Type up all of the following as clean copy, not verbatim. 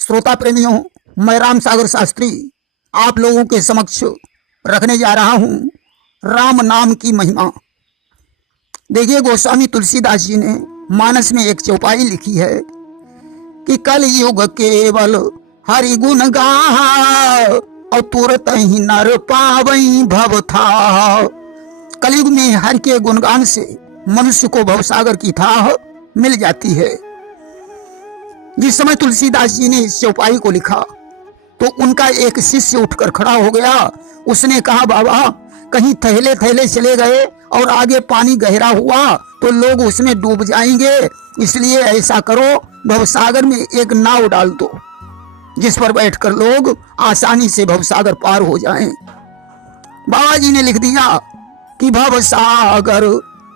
श्रोता प्रेमियों, मैं राम सागर शास्त्री आप लोगों के समक्ष रखने जा रहा हूं राम नाम की महिमा। देखिए, गोस्वामी तुलसीदास जी ने मानस में एक चौपाई लिखी है कि कल युग केवल हरि गुण गाहा और तुरत ही नर पावई भव था। कलयुग में हरि के गुणगान से मनुष्य को भवसागर की थाह मिल जाती है। जिस समय तुलसीदास जी ने इस चौपाई को लिखा तो उनका एक शिष्य उठकर खड़ा हो गया। उसने कहा, बाबा कहीं थैले थैले चले गए और आगे पानी गहरा हुआ तो लोग उसमें डूब जाएंगे, इसलिए ऐसा करो भवसागर में एक नाव डाल दो जिस पर बैठकर लोग आसानी से भवसागर पार हो जाएं। बाबा जी ने लिख दिया कि भवसागर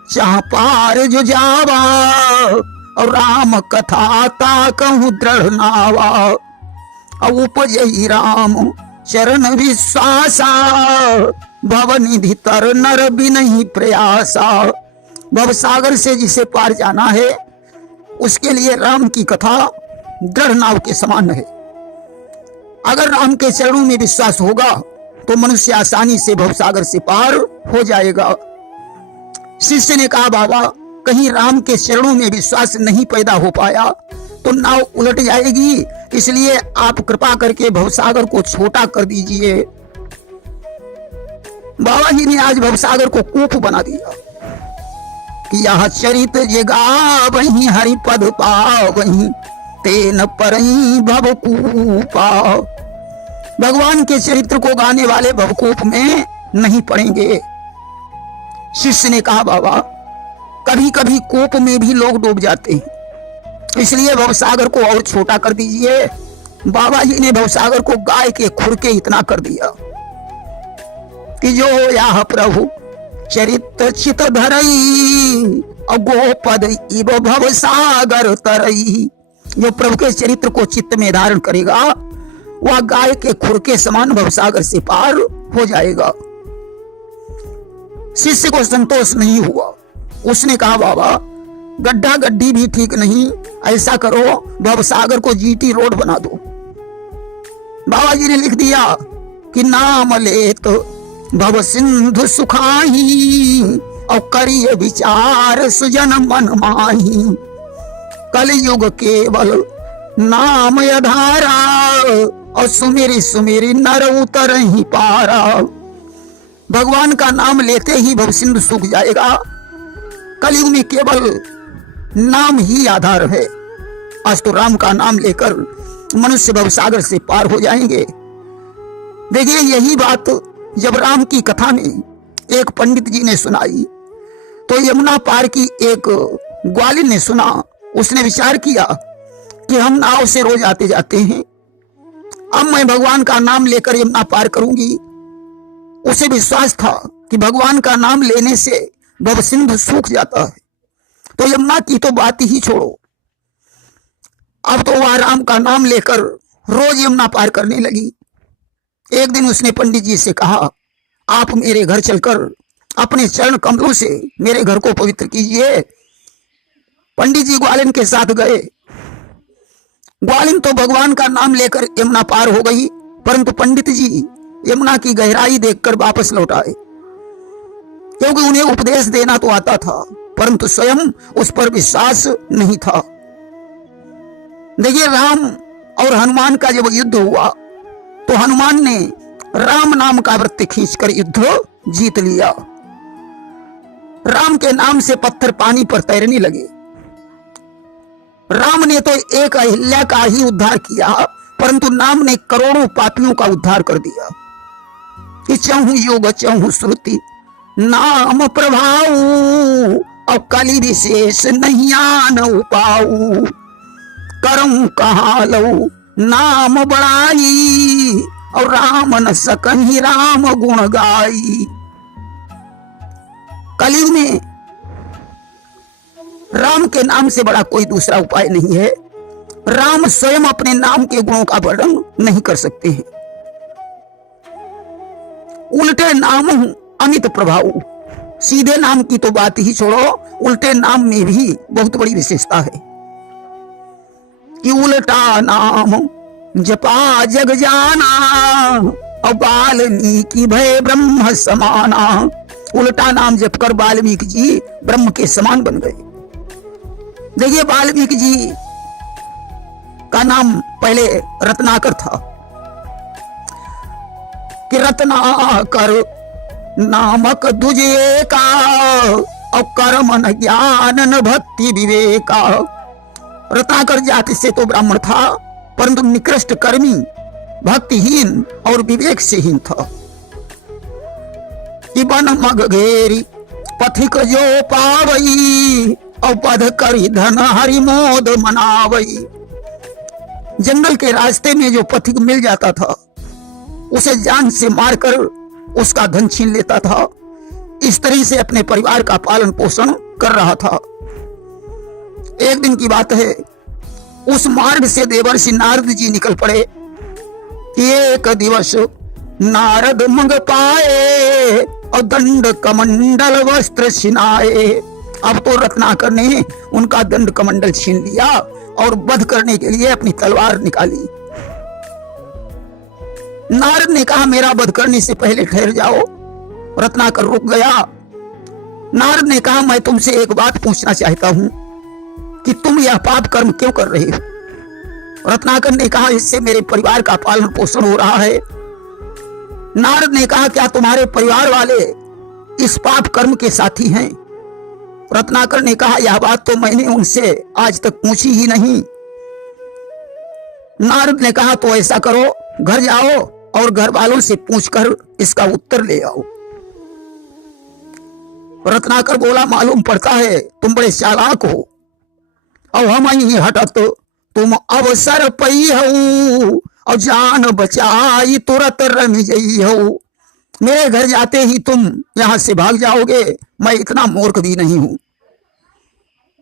चाह पार जो जावा और राम कथा ता कहूँ दृढ़ नावा और उपजई राम चरण विश्वासा भवनिधि तर नर भी नहीं प्रयासा। भवसागर से जिसे पार जाना है उसके लिए राम की कथा दृढ़ नाव के समान है। अगर राम के चरणों में विश्वास होगा तो मनुष्य आसानी से भवसागर से पार हो जाएगा। शिष्य ने कहा, बाबा कहीं राम के चरणों में विश्वास नहीं पैदा हो पाया तो नाव उलट जाएगी, इसलिए आप कृपा करके भवसागर को छोटा कर दीजिए। बाबा जी ने आज भवसागर को कूप बना दिया कि यह चरित जगा वही हरिपद पावही तेन परई भवकूपा। भगवान के चरित्र को गाने वाले भवकूप में नहीं पड़ेंगे। शिष्य ने कहा, बाबा कभी कभी कूप में भी लोग डूब जाते हैं, इसलिए भवसागर को और छोटा कर दीजिए। बाबा जी ने भवसागर को गाय के खुर के इतना कर दिया कि जो या प्रभु चरित चित धरई और गोपद इव भवसागर तरई। जो प्रभु के चरित्र को चित्त में धारण करेगा वह गाय के खुर के समान भवसागर से पार हो जाएगा। शिष्य को संतोष नहीं हुआ। उसने कहा, बाबा गड्ढा गड्ढी भी ठीक नहीं, ऐसा करो भवसागर को जीटी रोड बना दो। बाबा जी ने लिख दिया कि नाम लेत भव सिंधु सुखाही और करिए विचार सुजन मन माही। कलयुग केवल नाम आधारा और सुमेरी सुमेरी नर उतर ही पारा। भगवान का नाम लेते ही भव सिंधु सूख जाएगा। कलयुग में केवल नाम ही आधार है। आज तो राम का नाम लेकर मनुष्य भवसागर से पार हो जाएंगे। देखिए, यही बात जब राम की कथा में एक पंडित जी ने सुनाई तो यमुना पार की एक ग्वालिन ने सुना। उसने विचार किया कि हम नाव से रोज आते जाते हैं, अब मैं भगवान का नाम लेकर यमुना पार करूंगी। उसे विश्वास था कि भगवान का नाम लेने से भव सिंधु सूख जाता है, तो यमुना की तो बात ही छोड़ो। अब तो वह राम का नाम लेकर रोज यमुना पार करने लगी। एक दिन उसने पंडित जी से कहा, आप मेरे घर चलकर अपने चरण कमलों से मेरे घर को पवित्र कीजिए। पंडित जी ग्वालिन के साथ गए। ग्वालिन तो भगवान का नाम लेकर यमुना पार हो गई, परंतु पंडित जी यमुना की गहराई देखकर वापस लौट आए, क्योंकि उन्हें उपदेश देना तो आता था परंतु स्वयं उस पर विश्वास नहीं था। देखिए, राम और हनुमान का जब युद्ध हुआ तो हनुमान ने राम नाम का वृत्त खींचकर युद्ध जीत लिया। राम के नाम से पत्थर पानी पर तैरने लगे। राम ने तो एक अहिल्या का ही उद्धार किया, परंतु नाम ने करोड़ों पापियों का उद्धार कर दिया। कि चहु योग चहु श्रुति नाम प्रभाऊ और कलि विशेष नहीं आन उपाऊ। करऊं कहा लऊ नाम बड़ाई और राम न सकहि राम गुण गाई। कलयुग में राम के नाम से बड़ा कोई दूसरा उपाय नहीं है। राम स्वयं अपने नाम के गुणों का वर्णन नहीं कर सकते हैं। उल्टे नाम अमित प्रभाव। सीधे नाम की तो बात ही छोड़ो, उल्टे नाम में भी बहुत बड़ी विशेषता है कि उल्टा नाम जपा जग जाना और वाल्मीकि भय ब्रह्म समाना। उल्टा नाम जप कर वाल्मीकि जी ब्रह्म के समान बन गए। देखिए वाल्मीकि जी का नाम पहले रत्नाकर था कि रत्नाकर नामक दुजे का और कर्म न ज्ञान न भक्ति विवेका। रत्नाकर जाति से तो ब्राह्मण था, परंतु निकृष्ट कर्मी, भक्तिहीन और विवेक से हीन था। कि बन मग घेरी पथिक जो पावई और पद करी धन हरि मोद मनावई। जंगल के रास्ते में जो पथिक मिल जाता था उसे जान से मारकर उसका धन छीन लेता था। इस तरह से अपने परिवार का पालन पोषण कर रहा था। एक दिन की बात है, उस मार्ग से देवर्षि नारद जी निकल पड़े। एक दिवस नारद मंग पाए और दंड कमंडल वस्त्र छिनाए। अब तो रत्नाकर ने उनका दंड कमंडल छीन लिया और वध करने के लिए अपनी तलवार निकाली। नारद ने कहा मेरा वध करने से पहले ठहर जाओ। रत्नाकर रुक गया। नारद ने कहा मैं तुमसे एक बात पूछना चाहता हूं कि तुम यह पाप कर्म क्यों कर रहे हो। रत्नाकर ने कहा इससे मेरे परिवार का पालन पोषण हो रहा है। नारद ने कहा क्या तुम्हारे परिवार वाले इस पाप कर्म के साथी हैं। रत्नाकर ने कहा यह बात तो मैंने उनसे आज तक पूछी ही नहीं। नारद ने कहा तो ऐसा करो, घर जाओ और घर वालों से पूछकर इसका उत्तर ले आओ। रत्नाकर बोला मालूम पड़ता है तुम बड़े चालाक हो और हम ही हटत तुम अवसर पई हो और जान बचाई तुरंत रम जई हो। मेरे घर जाते ही तुम यहां से भाग जाओगे, मैं इतना मूर्ख भी नहीं हूं।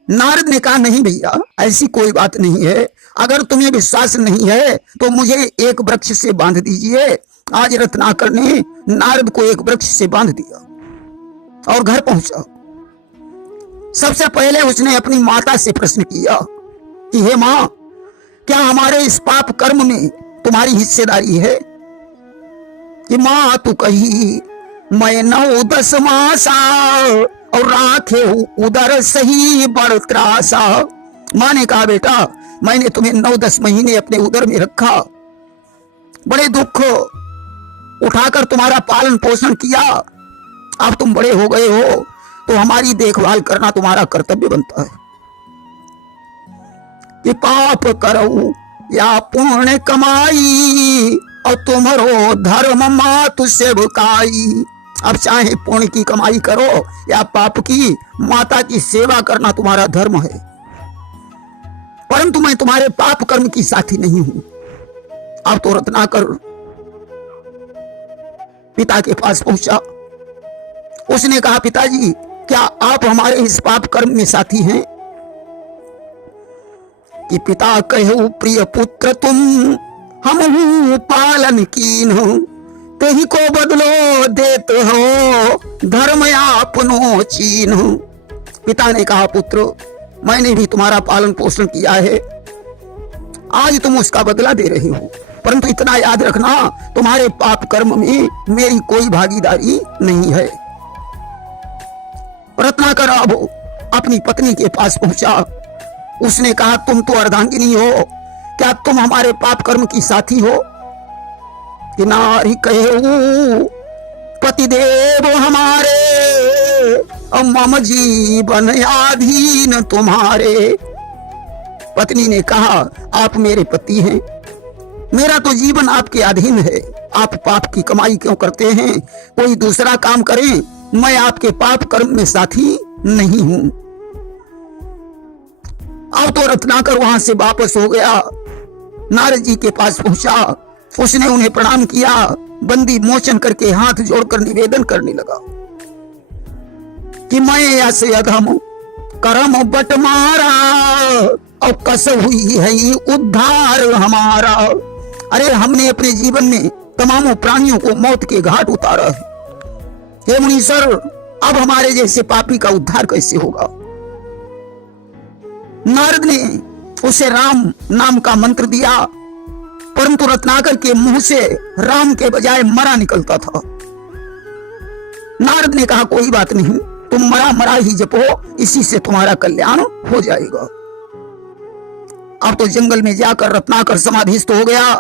नारद ने कहा नहीं भैया ऐसी कोई बात नहीं है, अगर तुम्हें विश्वास नहीं है तो मुझे एक वृक्ष से बांध दीजिए। आज रत्नाकर ने नारद को एक वृक्ष से बांध दिया और घर पहुंचा। सबसे पहले उसने अपनी माता से प्रश्न किया कि हे मां, क्या हमारे इस पाप कर्म में तुम्हारी हिस्सेदारी है। कि मां तू कही मैं 9-10 मासा और राखे उदर सही बड़ त्रासा। मां ने कहा बेटा मैंने तुम्हें 9-10 महीने अपने उदर में रखा, बड़े दुख उठाकर तुम्हारा पालन पोषण किया। अब तुम बड़े हो गए हो तो हमारी देखभाल करना तुम्हारा कर्तव्य बनता है। कि पाप करो या पुण्य कमाई और तुम्हारो धर्म मातु से बुकाई। अब चाहे पुण्य की कमाई करो या पाप की, माता की सेवा करना तुम्हारा धर्म है। परंतु मैं तुम्हारे पाप कर्म की साथी नहीं हूं। अब तो रत्नाकर पिता के पास पहुंचा। उसने कहा पिताजी क्या आप हमारे इस पाप कर्म में साथी हैं। कि पिता कहो प्रिय पुत्र तुम हम पालन कीन हो, तेही को बदलो देते हो धर्म अपनो चीन हो। पिता ने कहा पुत्र मैंने भी तुम्हारा पालन पोषण किया है, आज तुम उसका बदला दे रहे हो, परंतु इतना याद रखना तुम्हारे पाप कर्म में मेरी कोई भागीदारी नहीं है। रत्नाकर अब अपनी पत्नी के पास पहुंचा। उसने कहा तुम तो अर्धांगिनी हो, क्या तुम हमारे पाप कर्म की साथी हो। कि नारी कहे पतिदेव हमारे और मम जीवन आधीन तुम्हारे। पत्नी ने कहा आप मेरे पति हैं, मेरा तो जीवन आपके अधीन है। आप पाप की कमाई क्यों करते हैं, कोई दूसरा काम करें, मैं आपके पाप कर्म में साथी नहीं हूं। अब तो रत्नाकर वहां से वापस हो गया, नारद जी के पास पहुंचा। उसने उन्हें प्रणाम किया, बंदी मोचन करके हाथ जोड़कर निवेदन करने लगा कि मैं ऐसे अधम करम बट मारा और कस हुई है उद्धार हमारा। अरे हमने अपने जीवन में तमाम प्राणियों को मौत के घाट उतारा है। हे मुनीश्वर अब हमारे जैसे पापी का उद्धार कैसे होगा। नारद ने उसे राम नाम का मंत्र दिया, परंतु रत्नाकर के मुंह से राम के बजाय मरा निकलता था। नारद ने कहा कोई बात नहीं, तुम मरा मरा ही जपो, इसी से तुम्हारा कल्याण हो जाएगा। अब तो जंगल में जाकर रत्नाकर समाधिस्थ हो गया,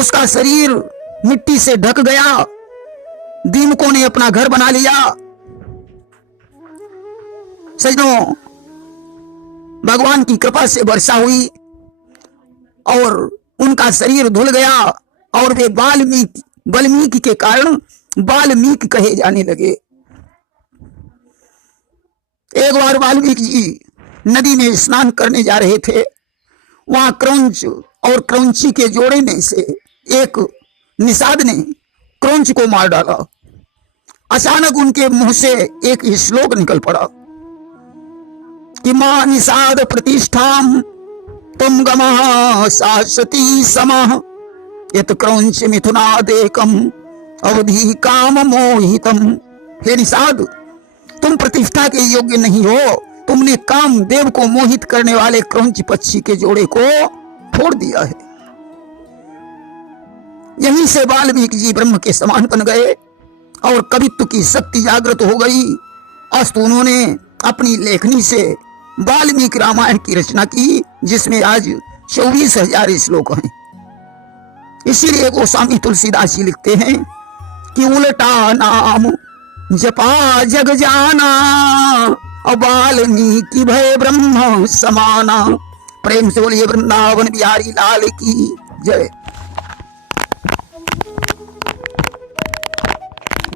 उसका शरीर मिट्टी से ढक गया, दीमकों ने अपना घर बना लिया। सजनों, भगवान की कृपा से वर्षा हुई और उनका शरीर धुल गया और वे वाल्मीकि के कारण वाल्मीकि कहे जाने लगे। एक बार वाल्मीकि जी नदी में स्नान करने जा रहे थे, वहां क्रौंच और क्रौंची के जोड़े में से एक निषाद ने क्रौंच को मार डाला। अचानक उनके मुंह से एक श्लोक निकल पड़ा कि मां निषाद प्रतिष्ठाम तुम गमः शाश्वती समः यत क्रौंच मिथुनादेकम अवधि काम मोहितम। हे निषाद, तुम प्रतिष्ठा के योग्य नहीं हो, तुमने काम देव को मोहित करने वाले क्रौंच पक्षी के जोड़े को फोड़ दिया है। यहीं से वाल्मीकि जी ब्रह्म के समान बन गए और कवित्व की शक्ति जागृत हो गई। अस्तु उन्होंने अपनी लेखनी से वाल्मीकि रामायण की रचना की, जिसमें आज 24,000 श्लोक हैं। इसीलिए गोस्वामी तुलसीदास जी लिखते हैं कि उल्टा नाम जपा जग जाना और वाल्मीकि भय ब्रह्म समाना। प्रेम से बोलिए वृंदावन बिहारी लाल की जय।